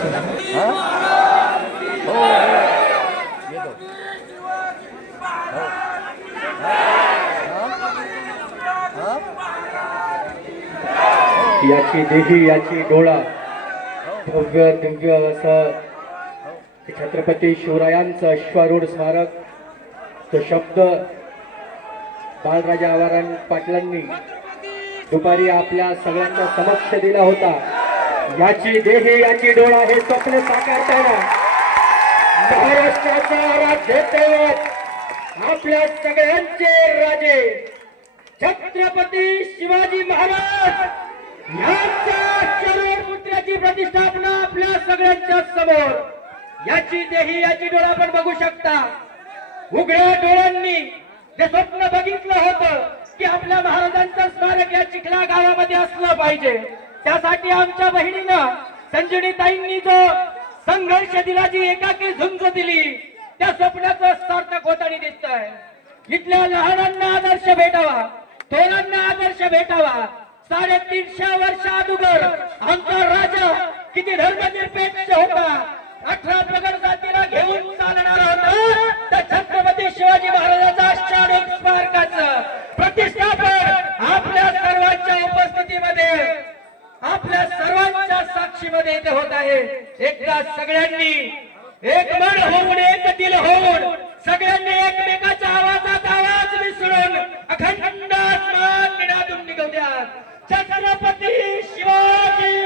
हा? हो, हो. येतो. हो. हा? याची देही याची डोळा भव्य दिव्य असं छत्रपती शिवरायांचं अश्वारूढ स्मारक तो शब्द बाळराजा आवारां पाटलांनी दुपारी आपल्या सगळ्यांच्या समक्ष दिला होता. याची देही याची डोळा हे स्वप्न साकारताना महाराष्ट्राचा राज्य दैवत आपल्या सगळ्यांचे राजे छत्रपती शिवाजी महाराज यांच्या चरणपुत्राची प्रतिष्ठापना आपल्या सगळ्यांच्या समोर. याची देही याची डोळा आपण बघू शकता. उघड्या डोळ्यांनी जे स्वप्न बघितलं होतं की आपल्या महाराजांचं स्मारक या चिखला गावामध्ये असलं पाहिजे, त्यासाठी आमच्या बहिणीनं संजीवनीताईंनी जो संघर्ष दिला, जी एकाकी झुंज दिली, त्या स्वप्नाचं सार्थक होताना दिसतंय. इथल्या लहानांना आदर्श भेटावा, थोरांना आदर्श भेटावा. 350 वर्ष अगोदर आमचा राजा किती धर्मनिरपेक्ष होता, 18 प्रगड जातीला घेऊन चालणार होता. तर छत्रपती शिवाजी महाराजांच्या आषाढ स्मारकाचं प्रतिष्ठापन आपल्या सर्वांच्या उपस्थितीमध्ये, आपल्या सर्वांच्या साक्षीमध्ये इथे होत आहे. एकदा सगळ्यांनी एक मन होऊन, एक दिल होऊन, सगळ्यांनी एकमेकाच्या आवाजात आवाज मिसळून अखंड आसमान निनादून निघवूयात. छत्रपती शिवाजी